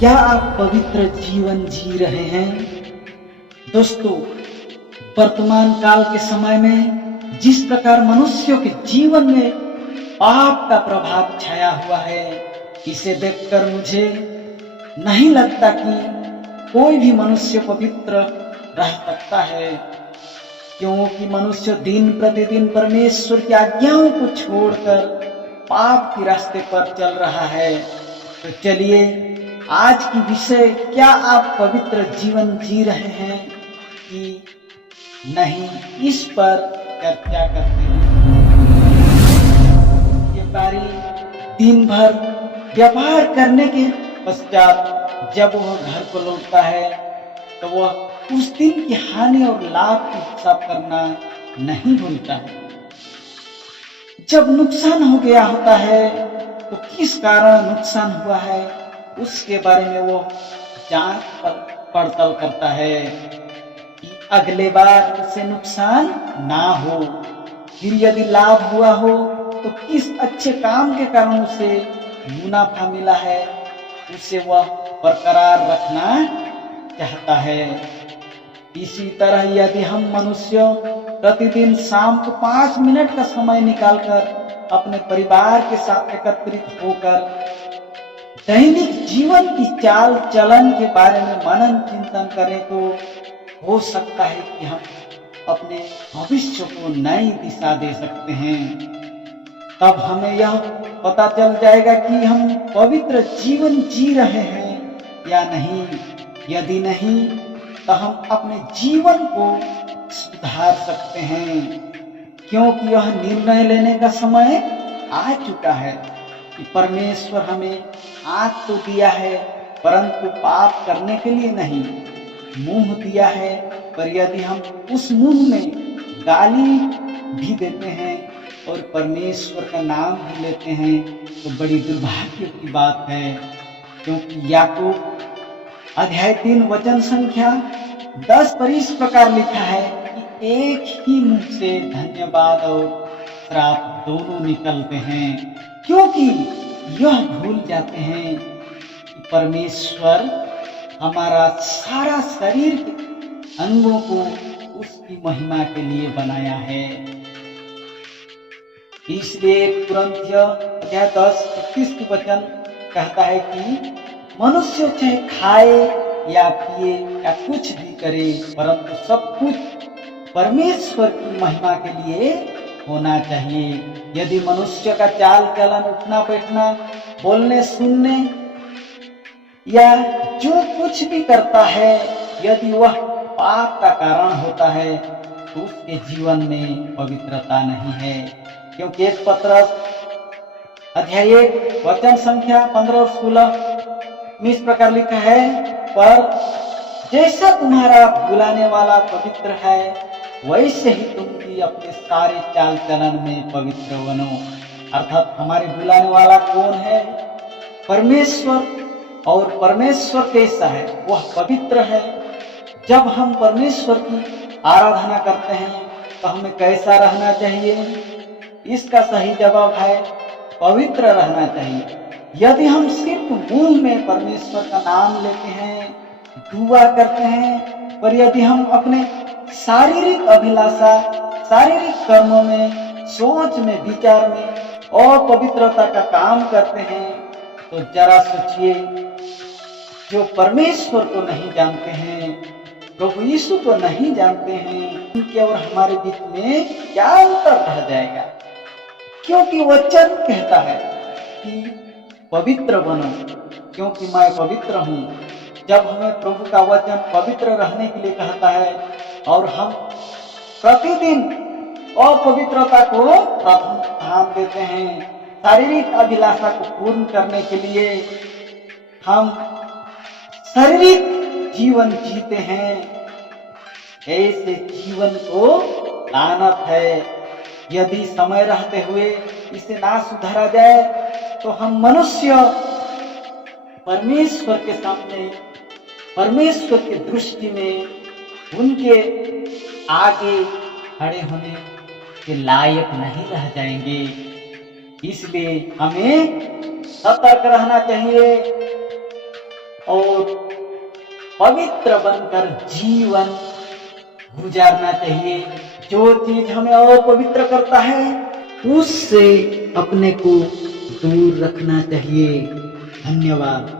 क्या आप पवित्र जीवन जी रहे हैं? दोस्तों, वर्तमान काल के समय में जिस प्रकार मनुष्यों के जीवन में पाप का प्रभाव छाया हुआ है, इसे देखकर मुझे नहीं लगता कि कोई भी मनुष्य पवित्र रह सकता है, क्योंकि मनुष्य दिन प्रतिदिन परमेश्वर की आज्ञाओं को छोड़कर पाप के रास्ते पर चल रहा है। तो चलिए, आज की विषय, क्या आप पवित्र जीवन जी रहे हैं कि नहीं, इस पर चर्चा करते हैं। व्यापारी दिन भर व्यापार करने के पश्चात जब वह घर को लौटता है तो वह उस दिन की हानि और लाभ की हिसाब करना नहीं भूलता है। जब नुकसान हो गया होता है तो किस कारण नुकसान हुआ है, उसके बारे में वो जांच पड़ताल करता है कि अगले बार उसे नुकसान ना हो। फिर यदि लाभ हुआ हो तो किस अच्छे काम के कारण उसे मुनाफा मिला है, उसे वह बरकरार रखना चाहता है। इसी तरह यदि हम मनुष्य प्रतिदिन शाम को 5 मिनट का समय निकालकर अपने परिवार के साथ एकत्रित होकर दैनिक जीवन की चाल चलन के बारे में मनन चिंतन करें तो हो सकता है कि हम अपने भविष्य को नई दिशा दे सकते हैं। तब हमें यह पता चल जाएगा कि हम पवित्र जीवन जी रहे हैं या नहीं। यदि नहीं तो हम अपने जीवन को सुधार सकते हैं, क्योंकि यह निर्णय लेने का समय आ चुका है कि परमेश्वर हमें आँख तो दिया है परंतु पाप करने के लिए नहीं, मुंह दिया है, पर यदि हम उस मुंह में गाली भी देते हैं और परमेश्वर का नाम भी लेते हैं तो बड़ी दुर्भाग्य की बात है। क्योंकि याकूब अध्याय 3 वचन संख्या 10 पर इस प्रकार लिखा है कि एक ही मुंह से धन्यवाद और श्राप दोनों निकलते हैं, क्योंकि यह भूल जाते हैं कि परमेश्वर हमारा सारा शरीर के अंगों को उसकी महिमा के लिए बनाया है। इसलिए तुरंत अध्याय 10 31 की वचन कहता है कि मनुष्य चाहे खाए या पिए या कुछ भी करे, परंतु सब कुछ परमेश्वर की महिमा के लिए होना चाहिए। यदि मनुष्य का चाल चलन, उठना बैठना, बोलने सुनने या जो कुछ भी करता है, यदि वह पाप का कारण होता है तो उसके जीवन में पवित्रता नहीं है। क्योंकि 1 पतरस अध्याय 1 वचन संख्या 15 और 16 में इस प्रकार लिखा है, पर जैसा तुम्हारा बुलाने वाला पवित्र है वैसे ही तुम भी अपने सारे चाल चलन में पवित्र बनो। अर्थात हमारे बुलाने वाला कौन है? परमेश्वर। और परमेश्वर कैसा है? वह पवित्र है। जब हम परमेश्वर की आराधना करते हैं तो हमें कैसा रहना चाहिए? इसका सही जवाब है पवित्र रहना चाहिए। यदि हम सिर्फ मुंह में परमेश्वर का नाम लेते हैं, दुआ करते हैं, पर यदि हम अपने शारीरिक अभिलाषा, शारीरिक कर्मों में, सोच में, विचार में अपवित्रता का काम करते हैं, तो जरा सोचिए, जो परमेश्वर को नहीं जानते हैं, प्रभु यीशु को नहीं जानते हैं, उनके और हमारे बीच में क्या अंतर रह जाएगा? क्योंकि वचन कहता है कि पवित्र बनो क्योंकि मैं पवित्र हूँ। जब हमें प्रभु का वचन पवित्र रहने के लिए कहता है और हम प्रतिदिन अपवित्रता को प्रथम स्थान देते हैं, शारीरिक अभिलाषा को पूर्ण करने के लिए हम शारीरिक जीवन जीते हैं, ऐसे जीवन को लानत है। यदि समय रहते हुए इसे ना सुधारा जाए तो हम मनुष्य परमेश्वर के सामने, परमेश्वर की दृष्टि में उनके आगे खड़े होने के लायक नहीं रह जाएंगे। इसलिए हमें सतर्क रहना चाहिए और पवित्र बनकर जीवन गुजारना चाहिए। जो चीज हमें अपवित्र करता है उससे अपने को दूर रखना चाहिए। धन्यवाद।